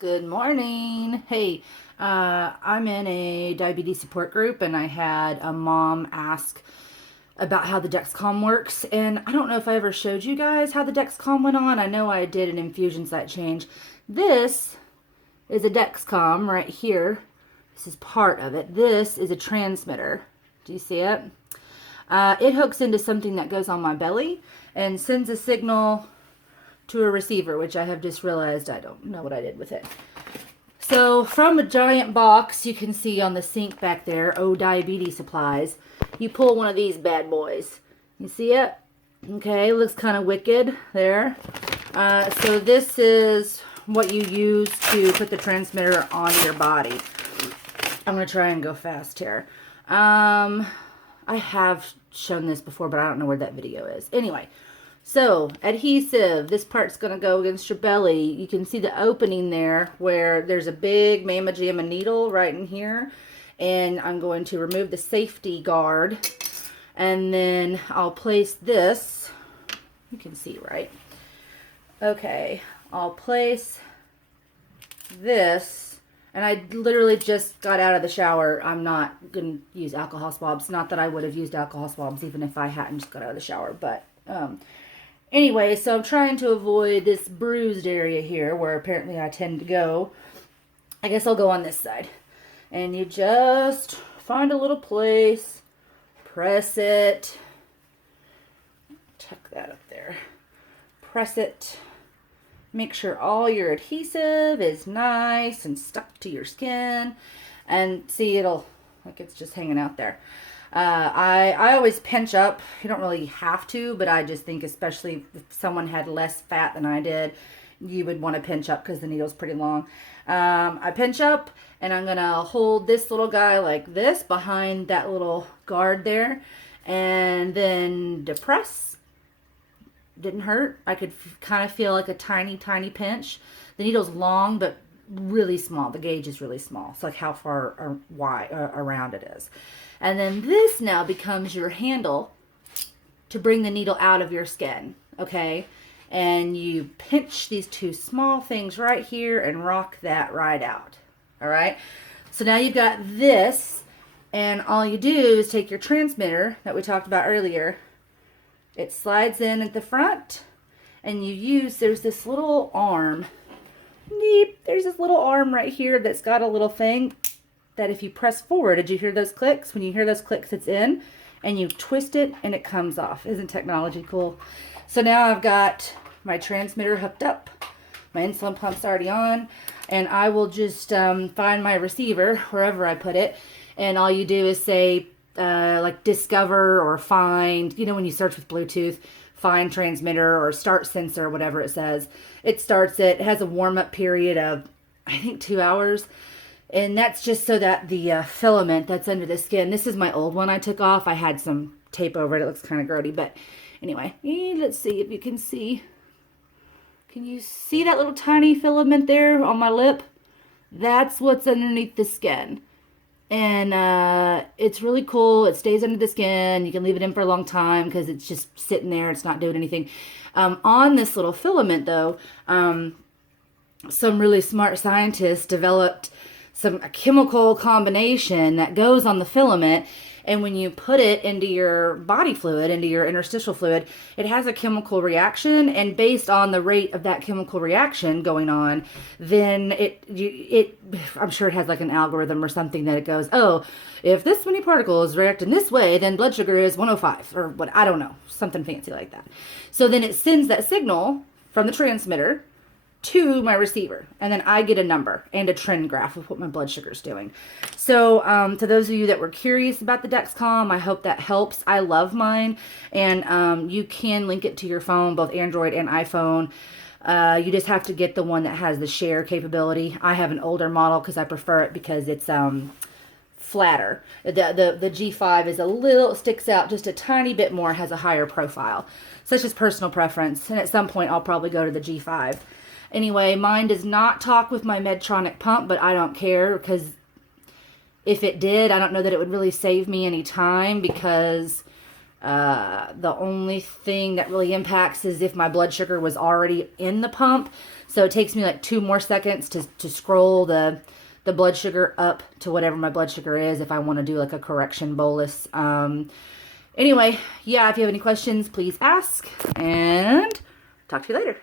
Good morning. Hey, I'm in a diabetes support group and I had a mom ask about how the Dexcom works. And I don't know if I ever showed you guys how the Dexcom went on. I know I did an infusion site change. This is a Dexcom right here. This is part of it. This is a transmitter. Do you see it? It hooks into something that goes on my belly and sends a signal to a receiver, which I have just realized I don't know what I did with it. So from a giant box, you can see on the sink back there, diabetes supplies, you pull one of these bad boys. You see it? Okay, looks kind of wicked there. So this is what you use to put the transmitter on your body. I'm going to try and go fast here. I have shown this before, but I don't know where that video is. Anyway. So, adhesive, this part's going to go against your belly. You can see the opening there where there's a big Mamma Jamma needle right in here. And I'm going to remove the safety guard. And then I'll place this. You can see, right? Okay, I'll place this. And I literally just got out of the shower. I'm not going to use alcohol swabs. Not that I would have used alcohol swabs even if I hadn't just got out of the shower. But, anyway, so I'm trying to avoid this bruised area here where apparently I tend to go. I guess I'll go on this side. And you just find a little place, press it, tuck that up there, press it, make sure all your adhesive is nice and stuck to your skin, and see, it'll, like it's just hanging out there. I always pinch up. You don't really have to, but I just think especially if someone had less fat than I did, you would want to pinch up because the needle's pretty long. I pinch up and I'm going to hold this little guy like this behind that little guard there and then depress. Didn't hurt. I could kind of feel like a tiny, tiny pinch. The needle's long, but really small. The gauge is really small. It's like how far or wide around it is. And then this now becomes your handle to bring the needle out of your skin, okay? And you pinch these two small things right here and rock that right out, all right? So now you've got this, and all you do is take your transmitter that we talked about earlier. It slides in at the front, and there's this little arm. There's this little arm right here that's got a little thing that if you press forward, did you hear those clicks? When you hear those clicks, it's in, and you twist it and it comes off. Isn't technology cool? So now I've got my transmitter hooked up, my insulin pump's already on, and I will just find my receiver wherever I put it, and all you do is say like discover or find, you know, when you search with Bluetooth, find transmitter or start sensor or whatever it says. It starts it has a warm-up period of I think 2 hours. And that's just so that the filament that's under the skin, this is my old one I took off. I had some tape over it. It looks kind of grody. But anyway, let's see if you can see. Can you see that little tiny filament there on my lip? That's what's underneath the skin. And it's really cool. It stays under the skin. You can leave it in for a long time because it's just sitting there. It's not doing anything. On this little filament, though, some really smart scientists developed a chemical combination that goes on the filament, and when you put it into your body fluid, into your interstitial fluid, it has a chemical reaction, and based on the rate of that chemical reaction going on, then I'm sure it has like an algorithm or something that it goes, oh, if this many particles react in this way, then blood sugar is 105, or what, I don't know, something fancy like that. So then it sends that signal from the transmitter to my receiver, and then I get a number and a trend graph of what my blood sugar is doing. So to those of you that were curious about the Dexcom, I hope that helps. I love mine, and you can link it to your phone, both Android and iPhone. You just have to get the one that has the share capability. I have an older model because I prefer it because it's flatter. The G5 is sticks out just a tiny bit more, has a higher profile. So it's just personal preference, and at some point I'll probably go to the G5. Anyway, mine does not talk with my Medtronic pump, but I don't care because if it did, I don't know that it would really save me any time because The only thing that really impacts is if my blood sugar was already in the pump. So it takes me like 2 more seconds to scroll the blood sugar up to whatever my blood sugar is if I want to do like a correction bolus. Anyway, yeah, if you have any questions, please ask, and talk to you later.